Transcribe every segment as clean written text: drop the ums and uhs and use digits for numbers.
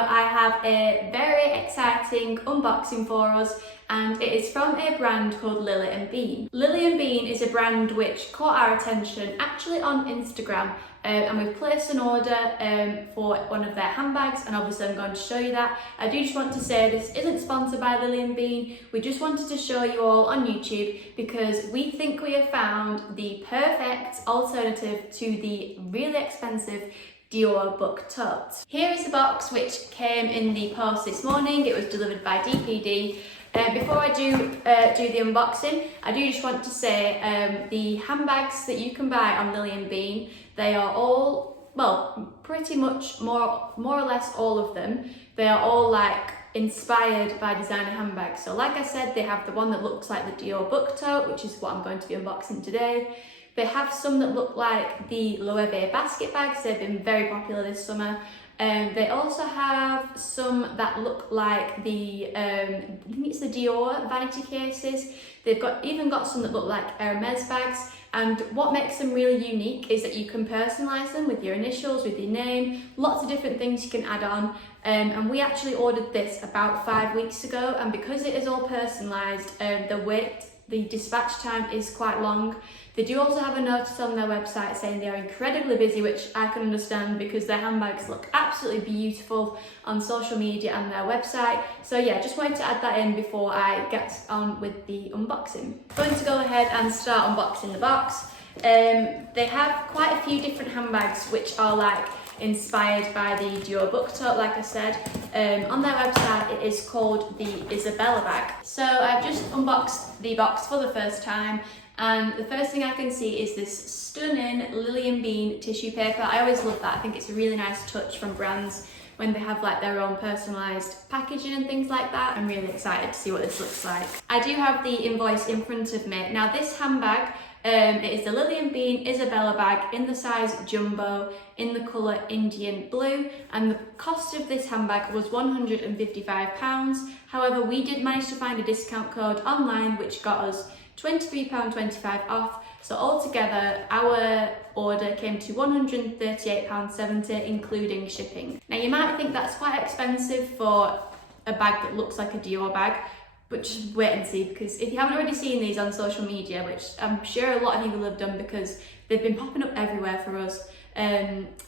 I have a very exciting unboxing for us, and it is from a brand called Lily & Bean. Lily & Bean is a brand which caught our attention actually on Instagram, and we've placed an order for one of their handbags, and obviously I'm going to show you that. I do just want to say this isn't sponsored by Lily & Bean. We just wanted to show you all on YouTube because we think we have found the perfect alternative to the really expensive Dior Book Tote. Here is the box which came in the post this morning. It was delivered by DPD. Before I do the unboxing, I do just want to say the handbags that you can buy on Lily & Bean, they are all, well, pretty much more or less all of them, they are all like inspired by designer handbags. So like I said, they have the one that looks like the Dior Book Tote, which is what I'm going to be unboxing today. They have some that look like the Loewe Basket Bags. They've been very popular this summer. They also have some that look like the, I think it's the Dior vanity cases. They've even got some that look like Hermes bags. And what makes them really unique is that you can personalise them with your initials, with your name, lots of different things you can add on. And we actually ordered this about 5 weeks ago, and because it is all personalised, the dispatch time is quite long. They do also have a notice on their website saying they are incredibly busy, which I can understand because their handbags look absolutely beautiful on social media and their website. So yeah, just wanted to add that in before I get on with the unboxing. I'm going to go ahead and start unboxing the box. They have quite a few different handbags which are like inspired by the Dior Book Tote, like I said. On their website it is called the Isabella Bag. So I've just unboxed the box for the first time, and the first thing I can see is this stunning Lily & Bean tissue paper. I always love that. I think it's a really nice touch from brands when they have like their own personalised packaging and things like that. I'm really excited to see what this looks like. I do have the invoice in front of me. Now this handbag, it is the Lily & Bean Isabella Bag in the size jumbo in the colour Indian blue, and the cost of this handbag was £155. However, we did manage to find a discount code online which got us £23.25 off. So altogether our order came to £138.70 including shipping. Now you might think that's quite expensive for a bag that looks like a Dior bag, but just wait and see, because if you haven't already seen these on social media, which I'm sure a lot of people have done because they've been popping up everywhere for us,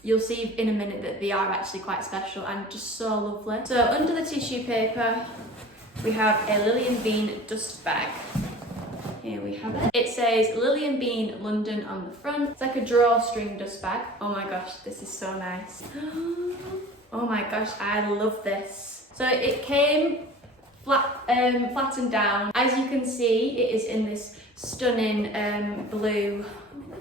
you'll see in a minute that they are actually quite special and just so lovely. So under the tissue paper we have a Lily & Bean dust bag. Here we have it. It says Lily & Bean London on the front. It's like a drawstring dust bag. Oh my gosh, this is so nice. Oh my gosh, I love this. So it came flattened down. As you can see, it is in this stunning blue,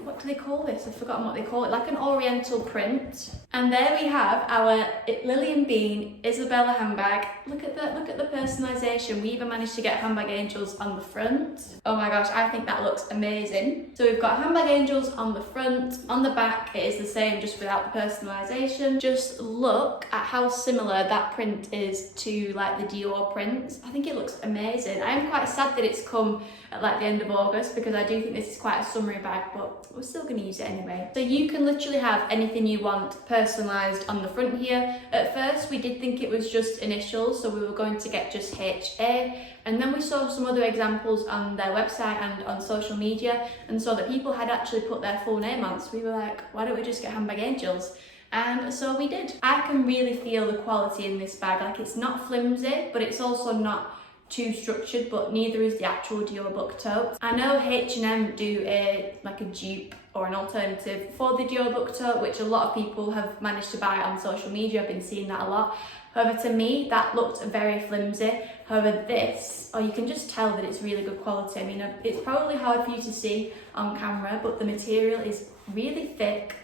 what do they call this? I've forgotten what they call it, like an oriental print. And there we have our Lily & Bean Isabella handbag. Look at the personalisation. We even managed to get Handbag Angels on the front. Oh my gosh, I think that looks amazing. So we've got Handbag Angels on the front. On the back it is the same, just without the personalisation. Just look at how similar that print is to like the Dior prints. I think it looks amazing. I am quite sad that it's come at like the end of August because I do think this is quite a summery bag, but we're still going to use it anyway. So you can literally have anything you want personalised on the front here. At first we did think it was just initials, so we were going to get just HA, and then we saw some other examples on their website and on social media and saw that people had actually put their full name on, so we were like, why don't we just get Handbag Angels? And so we did. I can really feel the quality in this bag. Like, it's not flimsy, but it's also not too structured, but neither is the actual Dior Book Tote. I know H&M do a dupe or an alternative for the Dior Book Tote, which a lot of people have managed to buy on social media. I've been seeing that a lot. However, to me, that looked very flimsy. However, this, you can just tell that it's really good quality. I mean, it's probably hard for you to see on camera, but the material is really thick.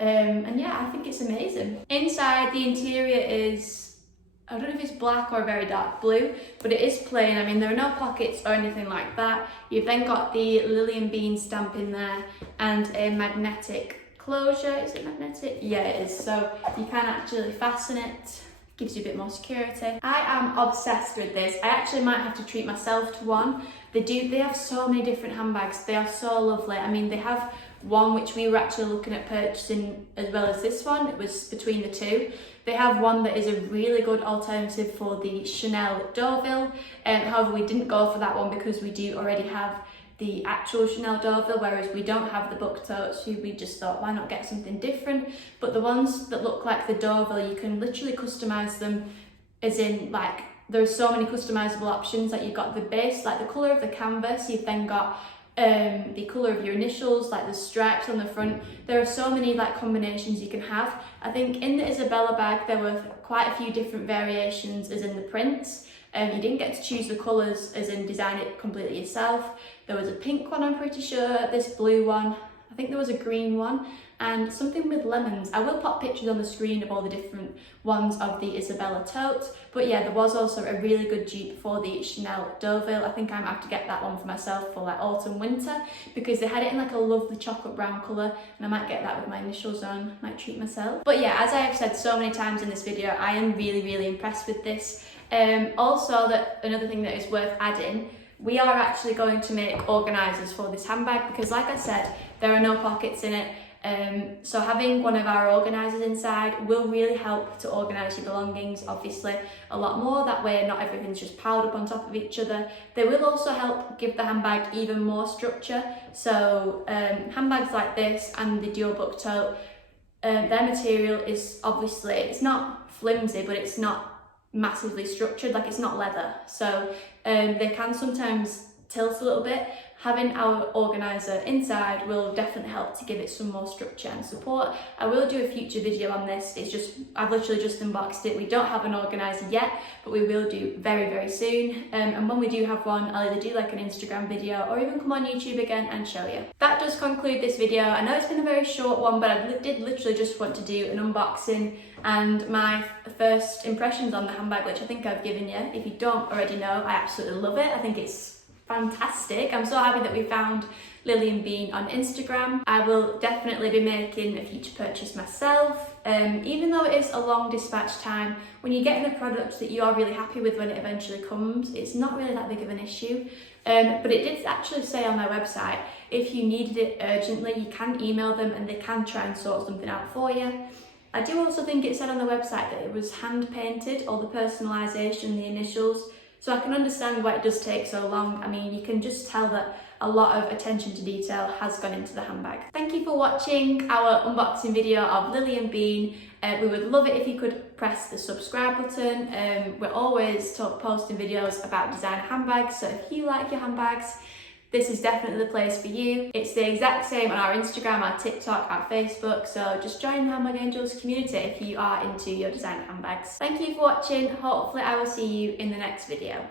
And yeah, I think it's amazing. Inside, the interior is, I don't know if it's black or very dark blue, but it is plain. I mean, there are no pockets or anything like that. You've then got the Lily & Bean stamp in there and a magnetic closure. Is it magnetic? Yeah, it is. So you can actually fasten it. Gives you a bit more security. I am obsessed with this. I actually might have to treat myself to one. They have so many different handbags. They are so lovely. I mean, they have one which we were actually looking at purchasing as well as this one. It was between the two. They have one that is a really good alternative for the Chanel Deauville. However, we didn't go for that one because we do already have the actual Chanel Deauville, whereas we don't have the book totes, so we just thought, why not get something different? But the ones that look like the Deauville, you can literally customise them, as in like, there's so many customisable options. Like you've got the base, like the colour of the canvas, you've then got the colour of your initials, like the stripes on the front. There are so many like combinations you can have. I think in the Isabella bag there were quite a few different variations as in the prints. You didn't get to choose the colours as in design it completely yourself. There was a pink one, I'm pretty sure, this blue one, I think there was a green one, and something with lemons. I will pop pictures on the screen of all the different ones of the Isabella tote, but yeah, there was also a really good dupe for the Chanel Deauville. I think I might have to get that one for myself for like autumn winter, because they had it in like a lovely chocolate brown colour, and I might get that with my initials on, might treat myself. But yeah, as I have said so many times in this video, I am really impressed with this. Also, that another thing that is worth adding, we are actually going to make organisers for this handbag, because like I said, there are no pockets in it. So having one of our organisers inside will really help to organise your belongings, obviously a lot more. That way not everything's just piled up on top of each other. They will also help give the handbag even more structure. So handbags like this and the Dior Book Tote, their material is obviously, it's not flimsy, but it's not massively structured, like it's not leather, so they can sometimes tilt a little bit. Having our organiser inside will definitely help to give it some more structure and support. I will do a future video on this. It's just, I've literally just unboxed it. We don't have an organiser yet, but we will do very soon. And when we do have one, I'll either do like an Instagram video or even come on YouTube again and show you. That does conclude this video. I know it's been a very short one, but I did literally just want to do an unboxing and my first impressions on the handbag, which I think I've given you. If you don't already know, I absolutely love it. I think it's fantastic. I'm so happy that we found Lily & Bean on Instagram. I will definitely be making a future purchase myself. Even though it is a long dispatch time, when you're getting a product that you are really happy with when it eventually comes, it's not really that big of an issue. But it did actually say on their website, if you needed it urgently, you can email them and they can try and sort something out for you. I do also think it said on the website that it was hand painted, all the personalisation, the initials. So I can understand why it does take so long. I mean, you can just tell that a lot of attention to detail has gone into the handbag. Thank you for watching our unboxing video of Lily & Bean. We would love it if you could press the subscribe button. We're always posting videos about designer handbags, so if you like your handbags, this is definitely the place for you. It's the exact same on our Instagram, our TikTok, our Facebook, so just join the Handbag Angels community if you are into your designer handbags. Thank you for watching. Hopefully I will see you in the next video.